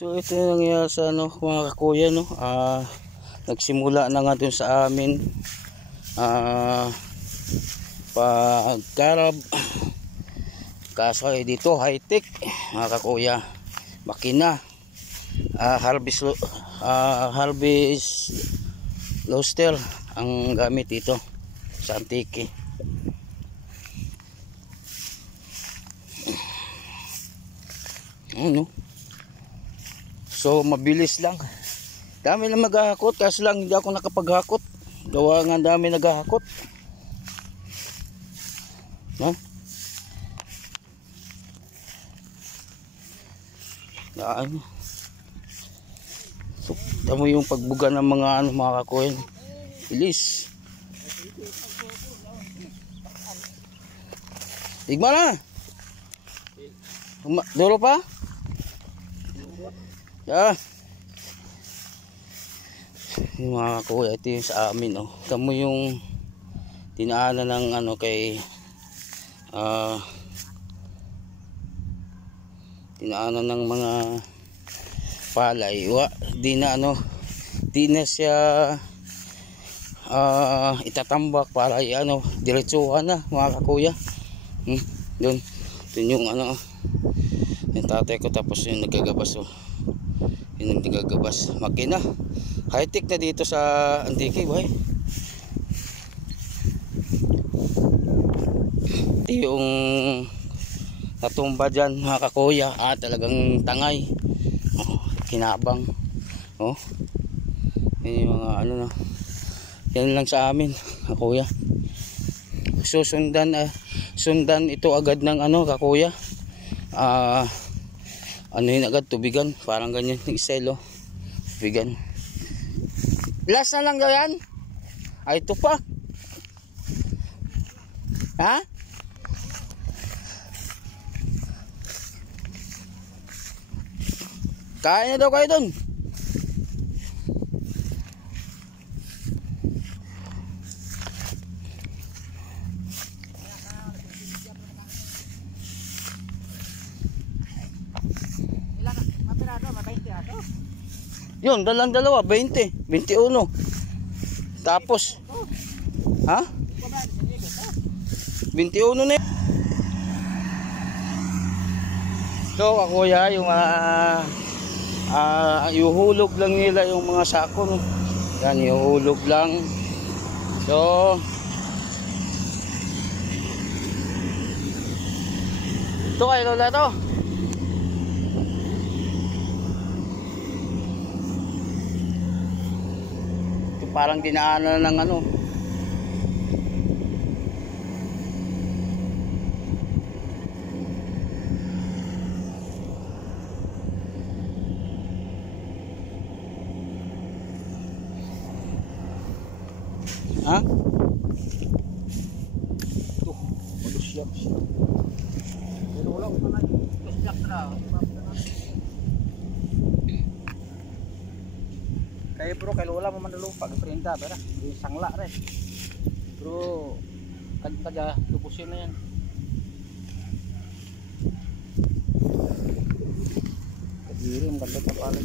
So ito yung nangyayari sa ano, mga kakuya, no. Nagsimula na nga dun sa amin pagkarab. Kaso dito high tech mga kakuya, makina, harvest loaster ang gamit dito sa Antique. Ano? So mabilis lang. Dami lang maghahakot, kaso lang hindi ako nakapaghakot. Gawa nga dami naghahakot. No? Yan. So, tamo yung pagbuga ng mga mga kakuya. Bilis. Igma na. Duro pa? Yeah. Yung mga kakuya, ito yung sa amin, oh. Tamo yung tinaanan ng ano kay tinaanan ng mga palay. Di na ano, di na siya itatambak para ano, diretsuhan na mga kakuya. Doon yung ano, yung tatay ko, tapos yung nagagabas, oh. Yun yung nagagabas makina. High tech na dito sa Antique, boy. Ito yung natumba dyan mga kakuya, talagang tangay, kinabang, yun yung mga ano na, yan lang sa amin kakuya. So sundan ito agad ng ano kakuya, ano yun agad, tubigan, parang ganyan yung style, tubigan. Last na lang daw yan. Ay, ito pa. Ha? Kaya na daw kayo dun. Yun, dalawa, 20, 21. Tapos, ha? 21 na yun. So, kakuya, yung iuhulog lang nila yung mga sako, no? Yan, iuhulog lang. So, ito kay Lola to. Parang dinaanan ng ano. Ha? Tuh, siap. Pero wala ko na siap tra. Kaya bro, kay Lola mo man dulu pag-printa, pero di sangla rin. Bro, kada tubusin na yan. Kadiri, maganda pa pala.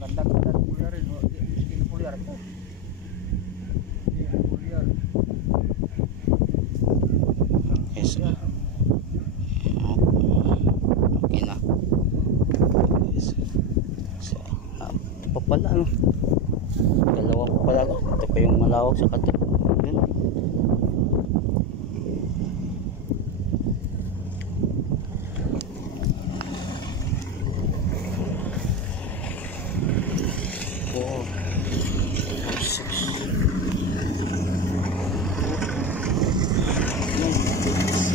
Ganda pulyar rin. Hindi pulyar po. Pulyar. Yes. Okay na. Yes. So, pa pala, no? Dalawa pa pala. Ito pa yung malawak sa kanto. Yun.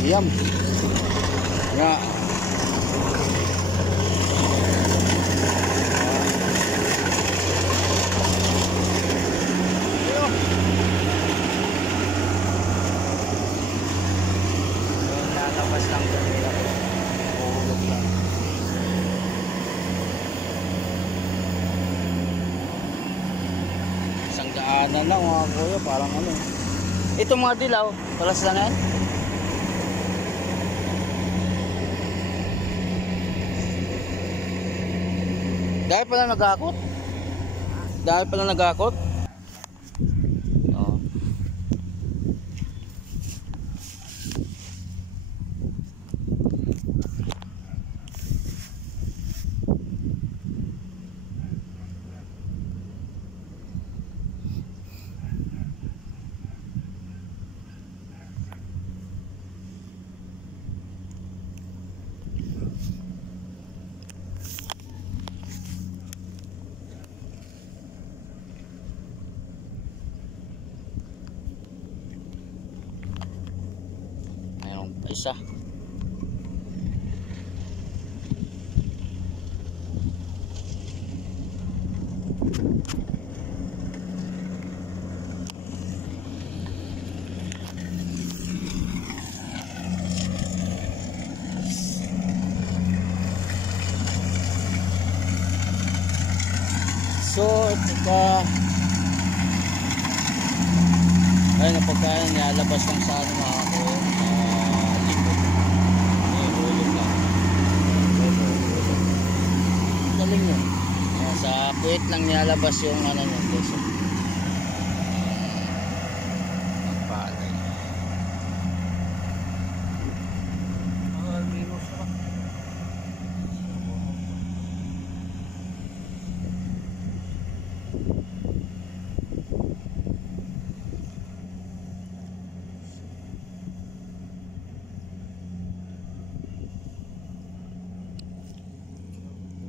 Siyam nga lalabas lang kanila, hulog lang. Isang daanan lang mga kuya, parang ano. Ito mga dilaw, palas lang yan. Dahil pala nagakot. Dahil pala nagakot. Oh. Isa. So, ayun ang pagkain niya, labas lang sa ano mga ako. Galing yun. Sa puwit lang nilalabas yung ano niya. Ang palay. Minus ka.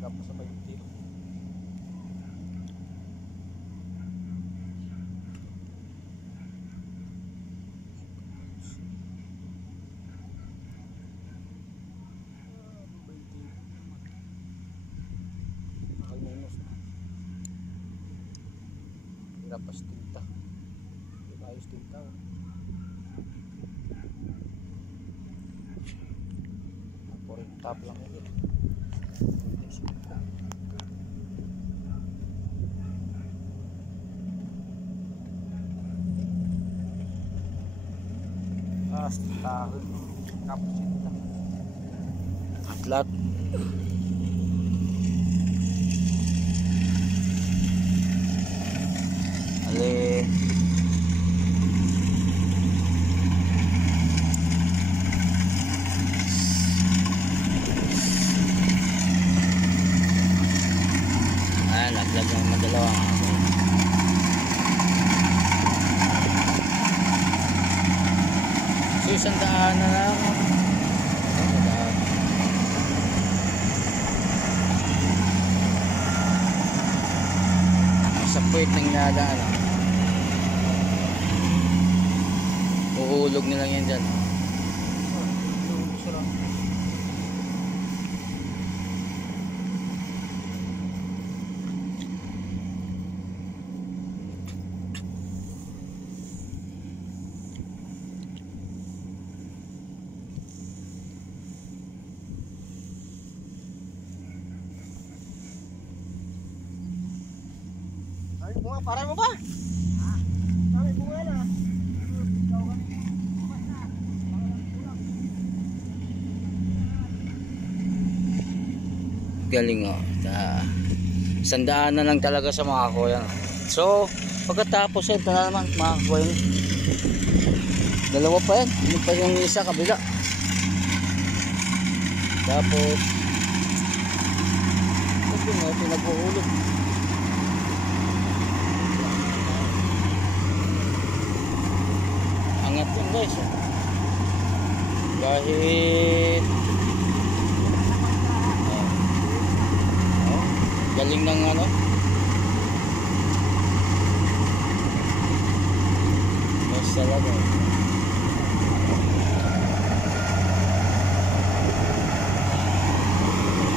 Tapos sa pagtiro. Minus na. Tapos tinta. Ayos tinta. Top lang yun. Tahol tapos ito atlat ali laglag ng madalawang isang daan na lang sa puwit ng nadaan uhulog na lang yan dyan. Bunga, parang mo ba? Ha? Dami bunga na. Galing sandaan na lang talaga sa mga kuya. So pagkatapos ito na naman mga kuya, dalawa pa yan, hindi pa yung isa kabila. Tapos ito nga pinag-uhulog. Angat yun guys, kahit galing ng ano mas talaga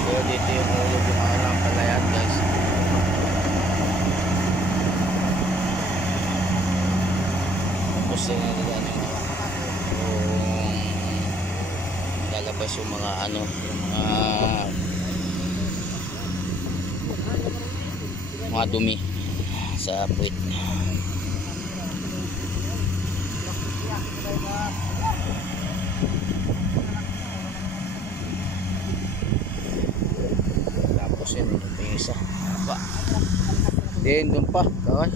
so dito yung hulog yung mga lang palayan guys. Tapos yung lalabas yung mga ano yung mga dumi sa puwit. isa. Ba. Din doon pa, kawal.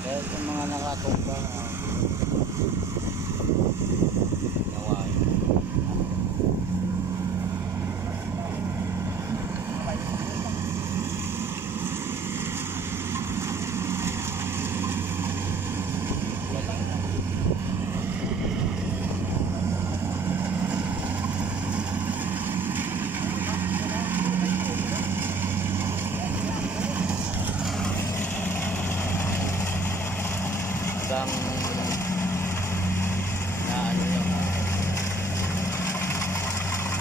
Dahil sa mga nakatumba naway. Hanggang na ano yung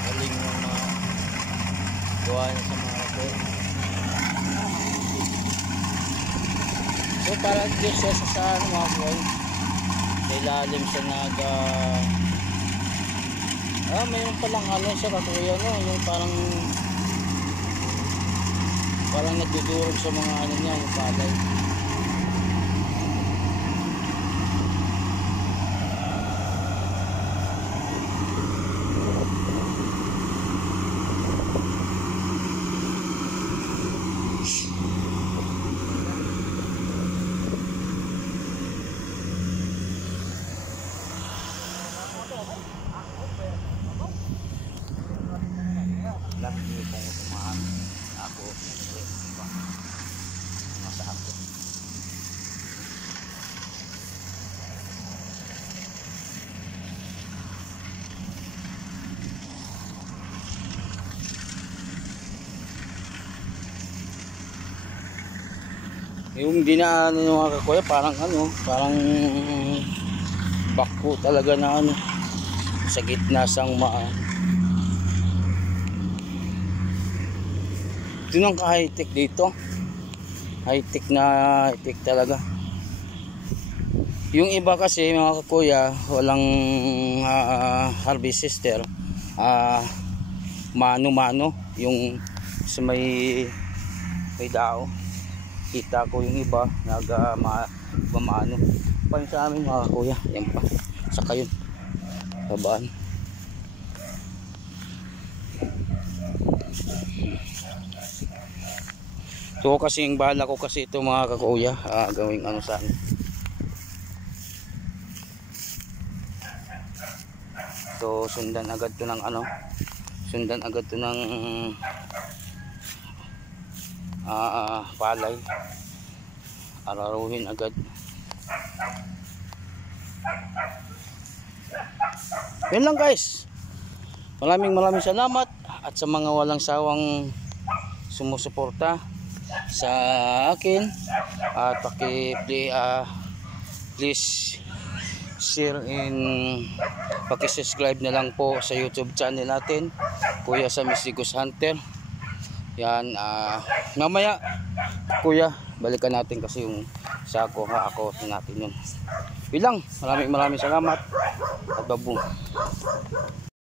galing yung mga gawa niya sa mga ko. So parang Diyos sa ano mga boy, sa ilalim sa naga mayroon palang ano sa kakuya no, yung parang nagdudurog sa mga ano niya, yung palay. Lang hindi kong tumaan ako nasa ako. Yung dinaanan ng mga kakuya parang ano, parang bakpo talaga na ano sa gitna sang ito nang ka-high-tech dito. High-tech na high-tech talaga. Yung iba kasi mga kakuya, walang harvester. Mano-mano. Yung sa may dao. Kita ko yung iba, nag-mamano. Pa sa amin mga kakuya. Yan pa. Saka yun. Babaan. So kasi yung bahala ko kasi ito mga kakuya, gawing ano sa amin. So sundan agad to ng ano, sundan agad to ng palay. Araruhin agad. Yun lang guys. Maraming salamat at sa mga walang sawang sumusuporta sa akin at please share and paki-subscribe na lang po sa YouTube channel natin, Kuya Sam Isigos Hunter. Yan, mamaya kuya balikan natin kasi yung sako ako natin yun. Bilang maraming salamat at babong.